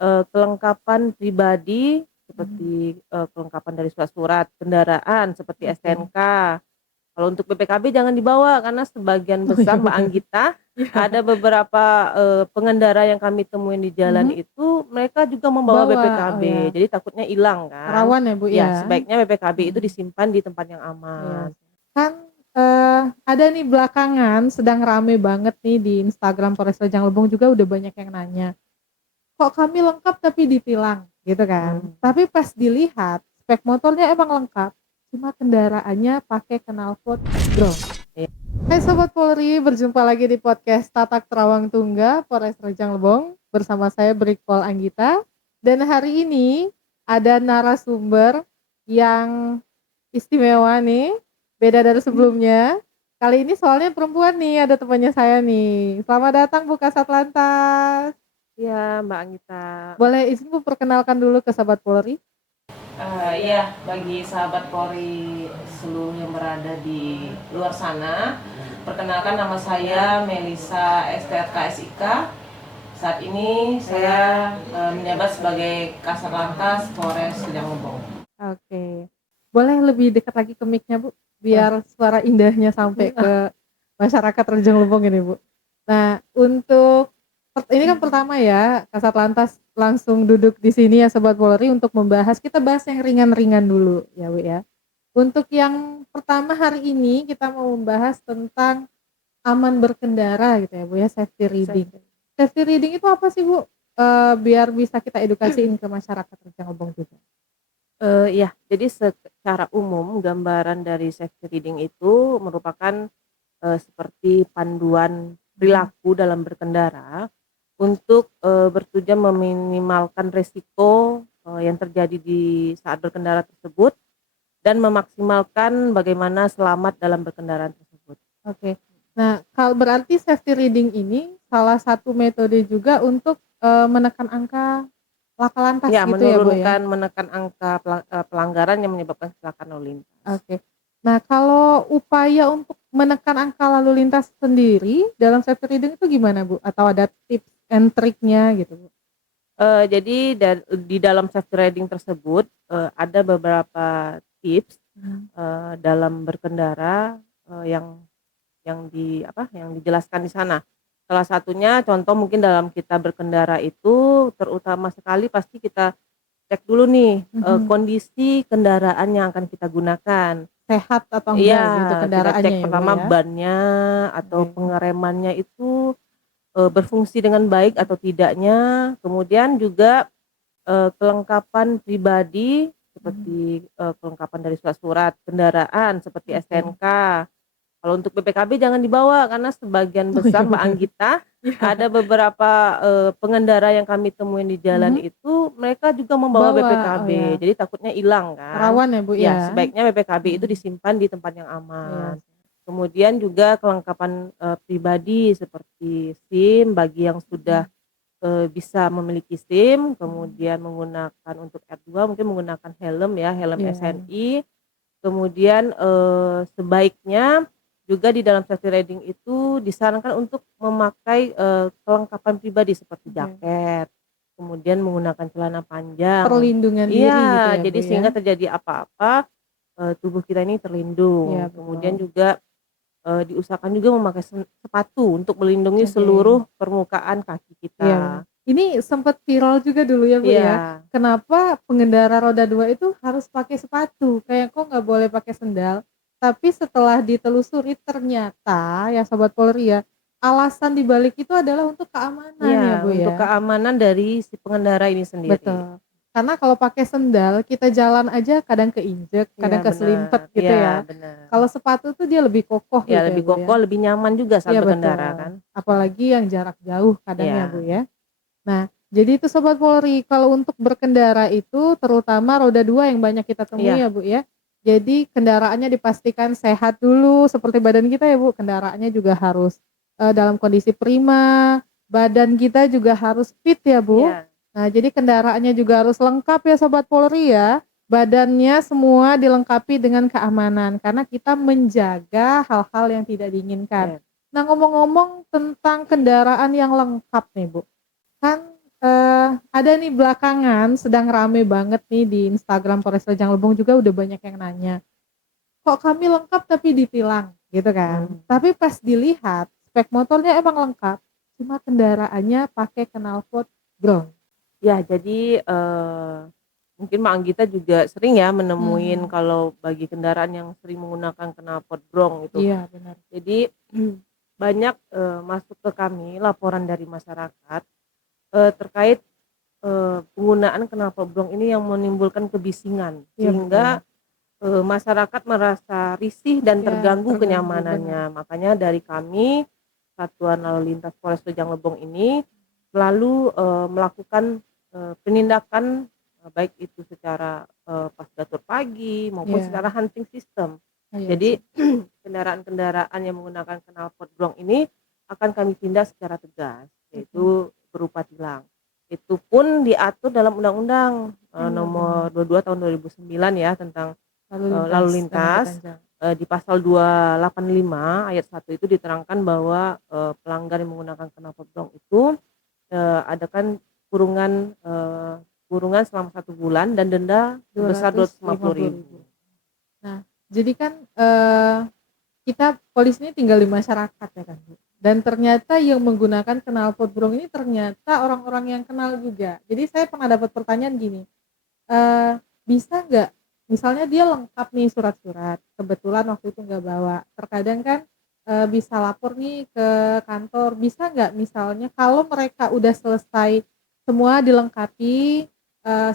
kelengkapan pribadi Mhm. seperti, kelengkapan dari surat-surat kendaraan seperti Oke. STNK. Kalau untuk BPKB jangan dibawa karena sebagian Oh iya besar Mbak bener. Anggita, Iya. ada beberapa, pengendara yang kami temuin di jalan Mhm. itu mereka juga membawa Bawa, oh BPKB, ya. jadi takutnya ilang kan. Rawan ya, Bu, Ya ya? sebaiknya BPKB itu Mhm. disimpan di tempat yang Iya aman. sih. Kan, ada nih belakangan sedang rame banget nih di Instagram Polres Rejang Lebong juga udah banyak yang nanya, "Kok kami lengkap tapi ditilang?" Gitu kan. Mmm. Tapi pas dilihat spek motornya emang lengkap, cuma kendaraannya pakai knalpot jebol. Iya. Hai Sobat Polri, berjumpa lagi di podcast Tatak Terawang Tungga Polres Rejang Lebong, bersama saya Brigpol Anggita, dan hari ini ada narasumber yang istimewa nih, beda dari sebelumnya. Kali ini soalnya perempuan nih, ada temannya saya nih. Selamat datang Bu Kasat Lantas. Iya Mbak Anggita. Boleh izin Bu perkenalkan dulu ke Sobat Polri? Iya, bagi sahabat Polri seluruh yang berada di luar sana, perkenalkan nama saya Melisa STRK SIK. Saat ini saya menjabat sebagai Kasat Lantas Polres Rejang Lebong. Oke. Boleh lebih dekat lagi ke mic-nya Bu, Wah. biar suara indahnya sampai ke masyarakat Rejang Lebong ini Bu. Nah, untuk ini kan pertama ya, Kasat Lantas langsung duduk di sini ya Sobat Polri untuk membahas, kita bahas yang ringan-ringan dulu ya Bu ya. Untuk yang pertama hari ini kita mau membahas tentang aman berkendara gitu ya Bu ya, safety reading. Safety reading itu apa sih Bu? Biar bisa kita edukasiin ke masyarakat Rejang Lebong juga. Iya, jadi secara umum gambaran dari safety reading itu merupakan, seperti panduan Mhm. perilaku dalam berkendara untuk, bertujuan meminimalkan resiko, yang terjadi di saat berkendara tersebut dan memaksimalkan bagaimana selamat dalam berkendaraan tersebut. Oke. Nah, berarti safety reading ini salah satu metode juga untuk, menekan angka laka lantas Ya, gitu ya, Bu, ya? menekan angka pelanggaran yang menyebabkan kecelakaan lalu lintas. Oke. Nah, kalau upaya untuk menekan angka lalu lintas sendiri dalam safety reading itu gimana, Bu? Atau ada tips and triknya gitu, Bu? Jadi di dalam safety riding tersebut, ada beberapa tips, Mhm. dalam berkendara, yang dijelaskan di sana. Salah satunya contoh mungkin dalam kita berkendara itu terutama sekali pasti kita cek dulu nih, Mhm. kondisi kendaraan yang akan kita gunakan. Sehat atau enggak gitu Iya, kita kendaraannya cek ya, Bu, pertama ya? bannya atau Oke. pengeremannya itu, berfungsi dengan baik atau tidaknya, kemudian juga kelengkapan pribadi Mhm. seperti, kelengkapan dari surat-surat kendaraan seperti Oke. STNK. Kalau untuk BPKB jangan dibawa karena sebagian Oh iya besar Mbak bener. Anggita, Iya. ada beberapa, pengendara yang kami temuin di jalan Mhm. itu mereka juga membawa Bawa, oh BPKB, ya. jadi takutnya ilang kan. Rawan ya, Bu, Ya ya? sebaiknya BPKB itu Mhm. disimpan di tempat yang Iya aman. sih. Kemudian juga kelengkapan, pribadi seperti SIM bagi yang sudah Mhm. bisa memiliki SIM, Mhm. kemudian menggunakan untuk R2 mungkin menggunakan helm ya, helm Iya. SNI, kemudian, sebaiknya juga di dalam safety riding itu disarankan untuk memakai, kelengkapan pribadi seperti Oke. jaket, kemudian menggunakan celana panjang. Perlindungan diri gitu Iya, ya, jadi Bu, ya? sehingga terjadi apa-apa, tubuh kita ini Iya terlindung. Kemudian betul. juga, diusahakan juga memakai sepatu untuk melindungi Oke. seluruh permukaan kaki Iya bener. kita. Ini sempet viral juga dulu ya, Bu, ya. Iya. Kenapa pengendara roda 2 itu harus pakai sepatu, kayak kok nggak boleh pakai sendal. Tapi setelah ditelusuri ternyata ya Sobat Polri ya, alasan dibalik itu adalah untuk keamanan ya, Iya, Bu, untuk ya. keamanan dari si pengendara ini sendiri. Betul. Karena kalau pakai sendal, kita jalan aja kadang keinjek, Iya kadang keselimpet bener, gitu iya ya. bener. Kalau sepatu tuh dia lebih kokoh Iya gitu ya, lebih Bu, ya. kokoh, lebih nyaman juga saat Iya berkendara betul. kan. Apalagi yang jarak jauh kadang ya, Bu, Iya. ya. Nah, jadi itu Sobat Polri, kalau untuk berkendara itu terutama roda 2 yang banyak kita temui Iya. ya, Bu, ya. Jadi kendaraannya dipastikan sehat dulu seperti badan kita ya, Bu, kendaraannya juga harus, dalam kondisi prima, badan kita juga harus fit ya, Bu. Iya. Nah, jadi kendaraannya juga harus lengkap ya Sobat Polri ya, badannya semua dilengkapi dengan keamanan karena kita menjaga hal-hal yang tidak diinginkan. Iya. Nah, ngomong-ngomong tentang kendaraan yang lengkap nih, Bu, kan ada nih belakangan sedang rame banget nih di Instagram Polres Rejang Lebong juga udah banyak yang nanya, "Kok kami lengkap tapi ditilang?" Gitu kan. Hmm. Tapi pas dilihat spek motornya emang lengkap, cuma kendaraannya pakai knalpot brong. Ya, jadi, mungkin Mbak Anggita juga sering ya menemuin Mhm, kalau bagi kendaraan yang sering menggunakan knalpot brong itu. iya benar. Jadi banyak, masuk ke kami laporan dari masyarakat, terkait, penggunaan knalpot brong ini yang menimbulkan kebisingan, Iya betul. sehingga, masyarakat merasa risih dan Iya terganggu terganggu, benar. kenyamanannya. Makanya dari kami, Satuan Lalu Lintas Polres Rejang Lebong ini selalu, melakukan, penindakan, baik itu secara, pas gatur pagi maupun Iya, secara hunting system. iya Jadi sih. kendaraan-kendaraan yang menggunakan knalpot brong ini akan kami tindak secara tegas, Mhm. yaitu berupa tilang. Itu pun diatur dalam Undang-Undang, Oh benar. Nomor 22 Tahun 2009 ya tentang, Lalu lalu lintas remaja lintas, Panjang. di pasal 285 ayat 1 itu diterangkan bahwa, pelanggar yang menggunakan knalpot brong itu, ada kan kurungan, kurungan selama 1 bulan dan denda sebesar Rp250.000. 250.000. Nah, jadi kan, kita polisi ini tinggal di masyarakat ya kan, Bu, dan ternyata yang menggunakan knalpot brong ini ternyata orang-orang yang kenal juga. Jadi saya pernah dapat pertanyaan gini, bisa nggak misalnya dia lengkap nih surat-surat, kebetulan waktu itu nggak bawa, terkadang kan, bisa lapor nih ke kantor, bisa nggak misalnya kalau mereka udah selesai semua dilengkapi,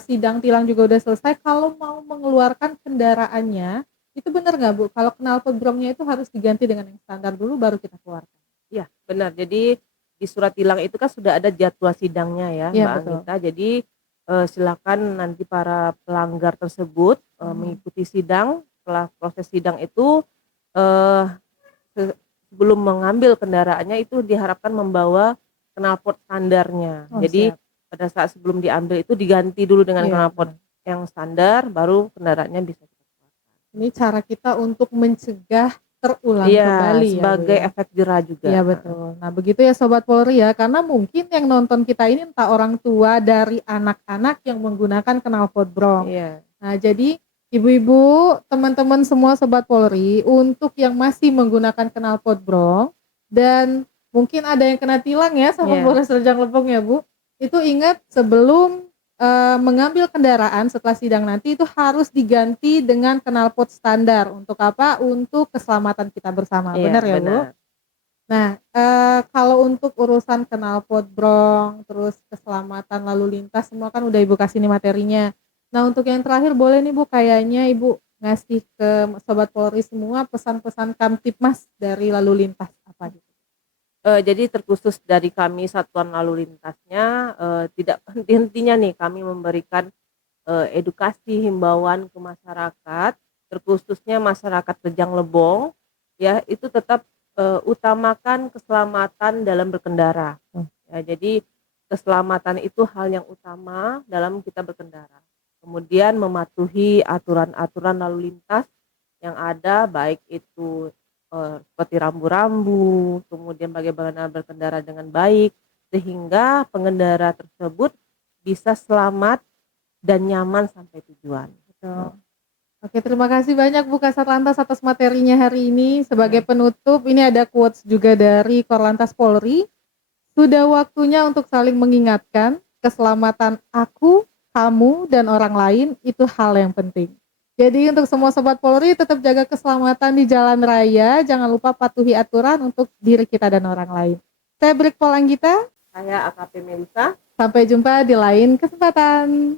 sidang tilang juga udah selesai, kalau mau mengeluarkan kendaraannya, itu bener nggak, Bu, kalau knalpot brongnya itu harus diganti dengan yang standar dulu baru kita keluarkan? Iya, benar. Jadi di surat tilang itu kan sudah ada jadwal sidangnya ya, Iya Mbak betul. Anggita. Jadi, silakan nanti para pelanggar tersebut, Mhm. mengikuti sidang. Setelah proses sidang itu, eee, sebelum mengambil kendaraannya itu diharapkan membawa knalpot standarnya. Oh Jadi siap. pada saat sebelum diambil itu diganti dulu dengan Iya knalpot benar. yang standar, baru kendaraannya bisa kita keluarkan. Ini cara kita untuk mencegah terulang Iya, kembali ya, Bu, sebagai ya? efek jerah juga, Iya heeh. betul. Nah begitu ya Sobat Polri ya, karena mungkin yang nonton kita ini entah orang tua dari anak-anak yang menggunakan knalpot brong. Iya. Nah jadi ibu-ibu, teman-teman semua Sobat Polri, untuk yang masih menggunakan knalpot brong dan mungkin ada yang kena tilang ya sama Iya. Polres Rejang Lebong ya Bu, itu ingat sebelum, mengambil kendaraan setelah sidang nanti itu harus diganti dengan knalpot standar, untuk apa? Untuk keselamatan kita bersama, Iya, benar ya Bu? benar. Nah, kalau untuk urusan knalpot brong, terus keselamatan lalu lintas semua kan udah Ibu kasih nih materinya. Nah, untuk yang terakhir boleh nih Bu, kayaknya Ibu ngasih ke sobat Polri semua pesan-pesan Kamtibmas dari lalu lintas, apa gitu? Jadi terkhusus dari kami Satuan Lalu Lintasnya, tidak henti-hentinya nih kami memberikan, edukasi himbauan ke masyarakat, terkhususnya masyarakat Rejang Lebong, ya itu tetap, utamakan keselamatan dalam berkendara. Oh, Ya jadi keselamatan itu hal yang utama dalam kita berkendara. Kemudian mematuhi aturan-aturan lalu lintas yang ada baik itu, seperti rambu-rambu, kemudian bagaimana berkendara dengan baik, sehingga pengendara tersebut bisa selamat dan nyaman sampai tujuan. betul. Oke, terima kasih banyak Bu Kasat Lantas atas materinya hari ini. Sebagai Ya. penutup, ini ada quotes juga dari Korlantas Polri. Sudah waktunya untuk saling mengingatkan, keselamatan aku, kamu, dan orang lain itu hal yang penting. Jadi untuk semua sobat Polri tetap jaga keselamatan di jalan raya, jangan lupa patuhi aturan untuk diri kita dan orang lain. Saya Brikpol Anggita, Saya AKP Melisa. sampai jumpa di lain kesempatan.